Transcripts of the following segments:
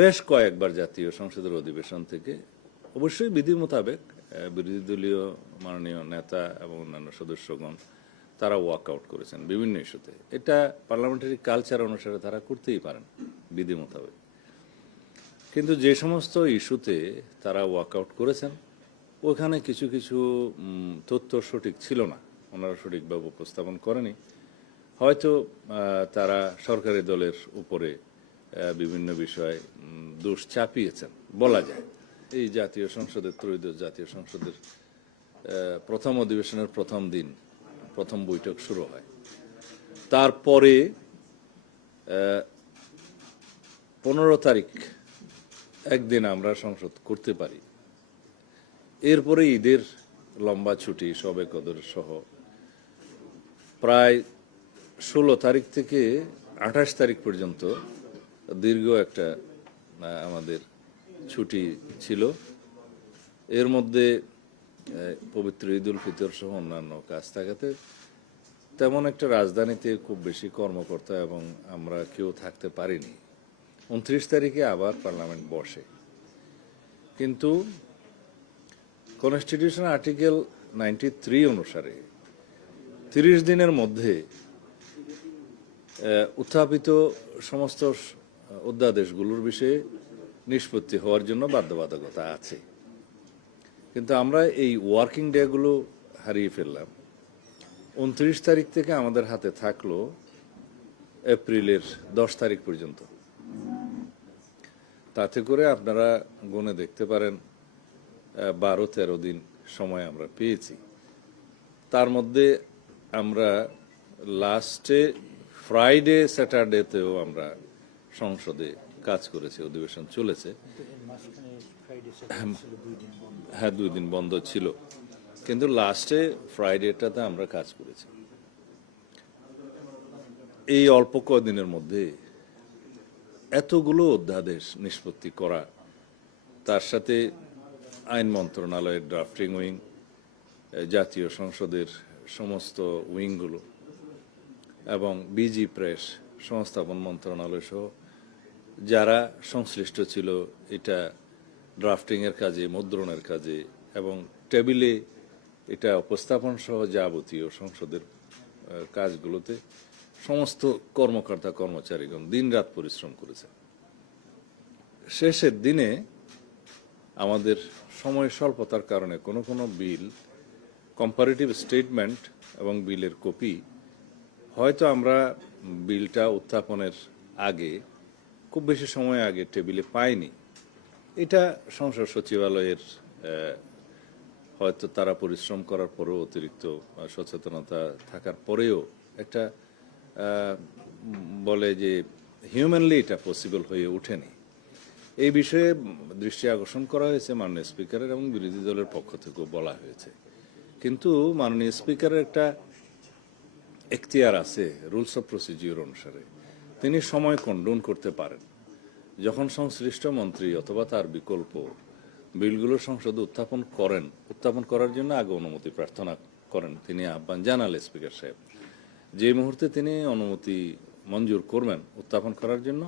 বেশ কয়েকবার জাতীয় সংসদের অধিবেশন থেকে অবশ্যই বিধি মোতাবেক বিরোধী দলীয় মাননীয় নেতা এবং অন্যান্য সদস্যগণ তারা ওয়াক আউট করেছেন বিভিন্ন ইস্যুতে। এটা পার্লামেন্টারি কালচার অনুসারে তারা করতেই পারেন বিধি মোতাবেক। কিন্তু যে সমস্ত ইস্যুতে তারা ওয়াক আউট করেছেন ওখানে কিছু কিছু তথ্য সঠিক ছিল না, ওনারা সঠিকভাবে উপস্থাপন করেনি। হয়তো তারা সরকারি দলের উপরে বিভিন্ন বিষয়ে দোষ চাপিয়েছেন বলা যায়। এই জাতীয় সংসদের ত্রয়োদশ জাতীয় সংসদের প্রথম অধিবেশনের প্রথম দিন প্রথম বৈঠক শুরু হয়, তারপরে 15 তারিখ একদিন আমরা সংসদ করতে পারি। এরপরে ঈদের লম্বা ছুটি শবে কদর সহ প্রায় 16 তারিখ থেকে 28 তারিখ পর্যন্ত দীর্ঘ একটা আমাদের ছুটি ছিল। এর মধ্যে পবিত্র ঈদ উল ফিতর সহ অন্যান্য কাজ থাকাতে তেমন একটা রাজধানীতে খুব বেশি কর্মকর্তা এবং আমরা কেউ থাকতে পারিনি। 29 তারিখে আবার পার্লামেন্ট বসে, কিন্তু কনস্টিটিউশন আর্টিকেল 93 অনুসারে 30 দিনের মধ্যে উত্থাপিত সমস্ত অধ্যাদেশগুলোর বিষয়ে নিষ্পত্তি হওয়ার জন্য বাধ্যবাধকতা আছে। কিন্তু আমরা এই ওয়ার্কিং ডেগুলো হারিয়ে ফেললাম। 29 তারিখ থেকে আমাদের হাতে থাকলো এপ্রিলের 10 তারিখ পর্যন্ত। তাতে করে আপনারা গুনে দেখতে পারেন 12-13 দিন সময় আমরা পেয়েছি। তার মধ্যে আমরা লাস্টে ফ্রাইডে স্যাটারডেতেও আমরা সংসদে কাজ করেছি, অধিবেশন চলেছে। হ্যাঁ, 2 দিন বন্ধ ছিল, কিন্তু লাস্টে ফ্রাইডেটাতে আমরা কাজ করেছি। এই অল্প কদিনের মধ্যে এতগুলো অধ্যাদেশ নিষ্পত্তি করা, তার সাথে আইন মন্ত্রণালয়ের ড্রাফটিং উইং, জাতীয় সংসদের সমস্ত উইংগুলো এবং বিজি প্রেস সংস্থাপন মন্ত্রণালয় সহ যারা সংশ্লিষ্ট ছিল এটা ড্রাফটিংয়ের কাজে, মুদ্রণের কাজে এবং টেবিলে এটা উপস্থাপন সহ যাবতীয় সংসদের কাজগুলোতে সমস্ত কর্মকর্তা কর্মচারীগণ দিনরাত পরিশ্রম করেছে। শেষের দিনে আমাদের সময় স্বল্পতার কারণে কোনো কোনো বিল কম্পারেটিভ স্টেটমেন্ট এবং বিলের কপি হয়তো আমরা বিলটা উত্থাপনের আগে খুব বেশি সময় আগে টেবিলে পাইনি। এটা সংসদ সচিবালয়ের হয়তো তারা পরিশ্রম করার পরেও, অতিরিক্ত সচেতনতা থাকার পরেও একটা বলে যে হিউম্যানলি এটা পসিবল হয়ে ওঠেনি। এই বিষয়ে দৃষ্টি আকর্ষণ করা হয়েছে মাননীয় স্পিকারের এবং বিরোধী দলের পক্ষ থেকেও বলা হয়েছে। কিন্তু মাননীয় স্পিকারের একটা এখতিয়ার আছে রুলস অফ প্রসিডিওর অনুসারে, তিনি সময় কন্ডোন করতে পারেন। যখন সংশ্লিষ্ট মন্ত্রী অথবা তার বিকল্প বিলগুলো সংসদে উত্থাপন করার জন্য আগে অনুমতি প্রার্থনা করেন, তিনি আহ্বান জানালে স্পিকার সাহেব যে মুহূর্তে তিনি অনুমতি মঞ্জুর করবেন উত্থাপন করার জন্য,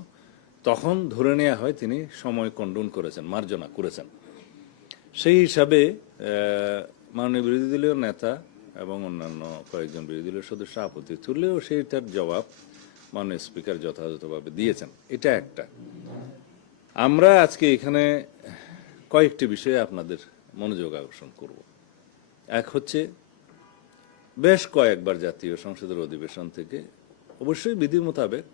তখন ধরে নেওয়া হয় তিনি সময় কন্ডোন করেছেন, মার্জনা করেছেন। সেই হিসাবে মাননীয় বিরোধী দলীয় নেতা এবং অন্যান্য কয়েকজন বিরোধী দলীয় সদস্য আপত্তি তুললেও সেইটার জবাব মাননীয় স্পিকার যথাযথভাবে দিয়েছেন। এটা একটা। আমরা আজকে এখানে কয়েকটি বিষয়ে আপনাদের মনোযোগ আকর্ষণ করব। এক হচ্ছে, বেশ কয়েকবার জাতীয় সংসদের অধিবেশন থেকে অবশ্যই বিধি মোতাবেক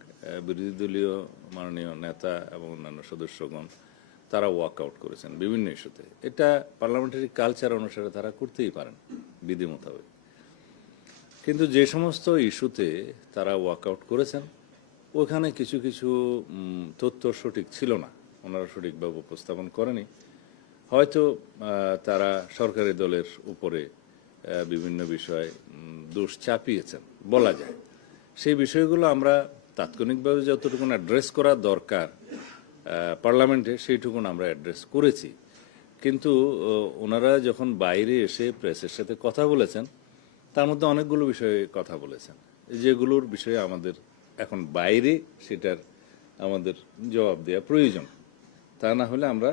বিরোধী দলীয় মাননীয় নেতা এবং অন্যান্য সদস্যগণ তারা ওয়াক আউট করেছেন বিভিন্ন ইস্যুতে। এটা পার্লামেন্টারি কালচার অনুসারে তারা করতেই পারেন বিধি মোতাবেক। কিন্তু যে সমস্ত ইস্যুতে তারা ওয়াক আউট করেছেন ওখানে কিছু কিছু তথ্য সঠিক ছিল না, ওনারা সঠিকভাবে উপস্থাপন করেনি। হয়তো তারা সরকারি দলের উপরে বিভিন্ন বিষয়ে দোষ চাপিয়েছেন বলা যায়। সেই বিষয়গুলো আমরা তাৎক্ষণিকভাবে যতটুকু অ্যাড্রেস করা দরকার পার্লামেন্টে সেইটুকুন আমরা অ্যাড্রেস করেছি। কিন্তু ওনারা যখন বাইরে এসে প্রেসের সাথে কথা বলেছেন তার মধ্যে অনেকগুলো বিষয়ে কথা বলেছেন যেগুলোর বিষয়ে আমাদের এখন বাইরে সেটার আমাদের জবাব দেওয়া প্রয়োজন। তা না হলে আমরা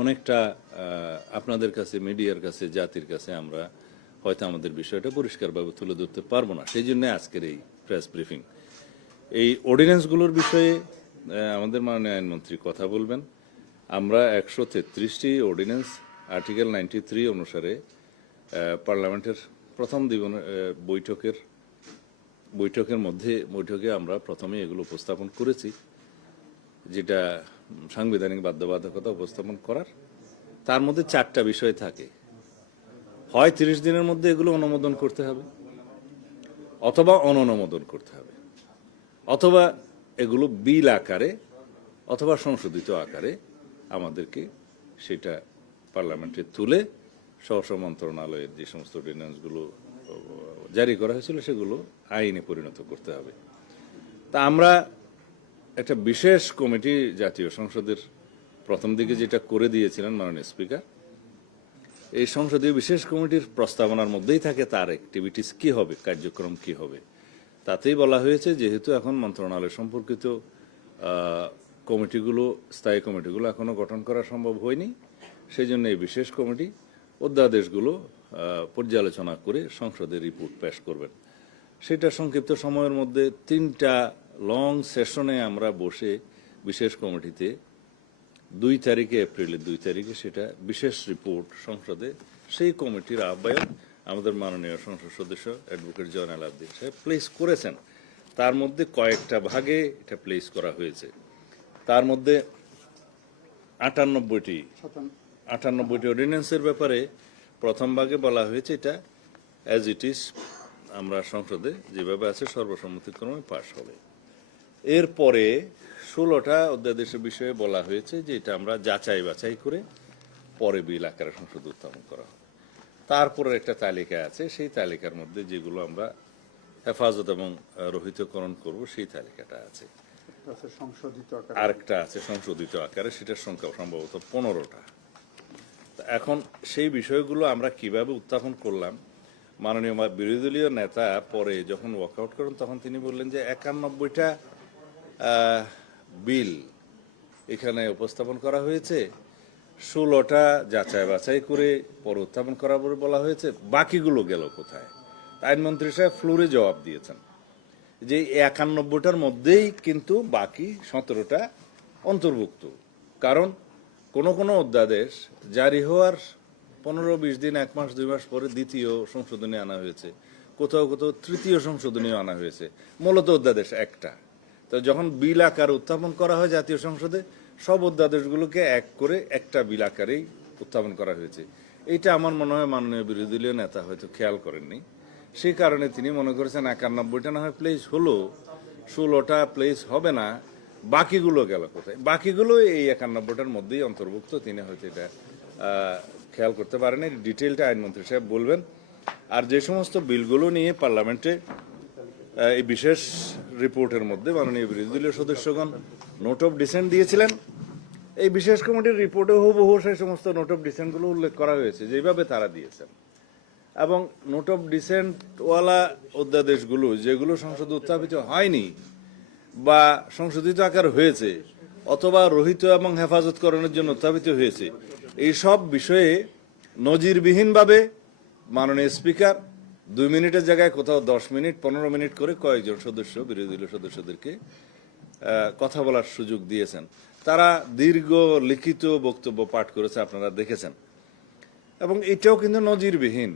অনেকটা আপনাদের কাছে, মিডিয়ার কাছে, জাতির কাছে আমরা হয়তো আমাদের বিষয়টা পরিষ্কারভাবে তুলে ধরতে পারবো না। সেই জন্য আজকের এই প্রেস ব্রিফিং। এই অর্ডিন্যান্সগুলোর বিষয়ে আমাদের মাননীয় আইনমন্ত্রী কথা বলবেন। আমরা 133টি অর্ডিন্যান্স আর্টিকেল 93 অনুসারে পার্লামেন্টের প্রথম বৈঠকে আমরা প্রথমে এগুলো উপস্থাপন করেছি, যেটা সাংবিধানিক বাধ্যবাধকতা উপস্থাপন করার। তার মধ্যে 4টা বিষয় থাকে। হয় 30 দিনের মধ্যে এগুলো অনুমোদন করতে হবে, অথবা অননুমোদন করতে হবে, অথবা এগুলো বিল আকারে অথবা সংশোধিত আকারে আমাদেরকে সেটা পার্লামেন্টে তুলে স্ব মন্ত্রণালয়ের যে সমস্ত অর্ডিন্যান্সগুলো জারি করা হয়েছিল সেগুলো আইনে পরিণত করতে হবে। তা আমরা একটা বিশেষ কমিটি জাতীয় সংসদের প্রথম দিকে যেটা করে দিয়েছিলেন মাননীয় স্পিকার, এই সংসদীয় বিশেষ কমিটির প্রস্তাবনার মধ্যেই থাকে তার অ্যাক্টিভিটিস কি হবে, কার্যক্রম কি হবে। তাতেই বলা হয়েছে যেহেতু এখন মন্ত্রণালয় সম্পর্কিত কমিটিগুলো, স্থায়ী কমিটিগুলো এখনো গঠন করা সম্ভব হয়নি, সেই জন্য এই বিশেষ কমিটি অধ্যাদেশগুলো পর্যালোচনা করে সংসদে রিপোর্ট পেশ করবেন। সেটা সংক্ষিপ্ত সময়ের মধ্যে 3টা লং সেশনে আমরা বসে বিশেষ কমিটিতে এপ্রিলের 2 তারিখে সেটা বিশেষ রিপোর্ট সংসদে, সেই কমিটির আহ্বায়ক আমাদের মাননীয় সংসদ সদস্য অ্যাডভোকেট জয়নাল আবদীন সাহেব প্লেস করেছেন। তার মধ্যে কয়েকটা ভাগে এটা প্লেস করা হয়েছে। তার মধ্যে 98টি অর্ডিন্যান্সের ব্যাপারে প্রথম ভাগে বলা হয়েছে এটা অ্যাজ ইট ইজ আমরা সংসদে যেভাবে আছে সর্বসম্মতিক্রমে পাশ হবে। এরপরে 16টা অধ্যাদেশের বিষয়ে বলা হয়েছে যে এটা আমরা যাচাই বাছাই করে পরে বিল আকারে সংসদে উত্থাপন করা হবে। তারপরে একটা তালিকা আছে, সেই তালিকার মধ্যে যেগুলো আমরা হেফাজত এবং রহিতকরণ করব সেই তালিকাটা আছে। আরেকটা আছে সংশোধিত আকারে, সেটার সংখ্যা সম্ভবত 15টা। এখন সেই বিষয়গুলো আমরা কিভাবে উত্থাপন করলাম, মাননীয় বিরোধী দলীয় নেতা পরে যখন ওয়াকআউট করেন তখন তিনি বললেন যে 91টা বিল এখানে উপস্থাপন করা হয়েছে, 16টা যাচাই বাছাই করে পরে উত্থাপন করা বলে বলা হয়েছে, বাকিগুলো গেল কোথায়? আইনমন্ত্রী সাহেব ফ্লোরে জবাব দিয়েছেন যে 91টার মধ্যেই কিন্তু বাকি 17টা অন্তর্ভুক্ত। কারণ কোনো অধ্যাদেশ জারি হওয়ার 15-20 দিন, 1 মাস 2 মাস পরে দ্বিতীয় সংশোধনী আনা হয়েছে, কোথাও তৃতীয় সংশোধনীও আনা হয়েছে। মূলত অধ্যাদেশ একটা। তো যখন বিল আকার উত্থাপন করা হয় জাতীয় সংসদে, সব অধ্যাদেশগুলোকে এক করে একটা বিল আকারেই উত্থাপন করা হয়েছে। এইটা আমার মনে হয় মাননীয় বিরোধী দলীয় নেতা হয়তো খেয়াল করেননি। সেই কারণে তিনি মনে করেছেন 91টা না হয় প্লেস হলো, 16টা প্লেস হবে না, বাকিগুলো গেল কোথায়? বাকিগুলো এই 91টার মধ্যেই অন্তর্ভুক্ত। তিনি হয়তো এটা খেয়াল করতে পারেন। ডিটেলটা আইনমন্ত্রী সাহেব বলবেন। আর যে সমস্ত বিলগুলো নিয়ে পার্লামেন্টে এই বিশেষ রিপোর্টের মধ্যে মাননীয় বিরোধী দলীয় সদস্যগণ নোট অফ ডিসেন্ট দিয়েছিলেন, এই বিশেষ কমিটির রিপোর্টে হুবহু সেই সমস্ত নোট অফ ডিসেন্টগুলো উল্লেখ করা হয়েছে যেভাবে তারা দিয়েছেন। এবং নোট অফ ডিসেন্টওয়ালা অধ্যাদেশগুলো যেগুলো সংসদে উত্থাপিত হয়নি বা সংশোধিত আকার হয়েছে অথবা রহিত এবং হেফাজতকরণের জন্য উত্থাপিত হয়েছে, এই সব বিষয়ে নজিরবিহীনভাবে মাননীয় স্পিকার 2 মিনিটের জায়গায় কোথাও 10 মিনিট 15 মিনিট করে কয়েকজন সদস্য, বিরোধী দলীয় সদস্যদেরকে কথা বলার সুযোগ দিয়েছেন। তারা দীর্ঘ লিখিত বক্তব্য পাঠ করেছে, আপনারা দেখেছেন, এবং এটাও কিন্তু নজিরবিহীন।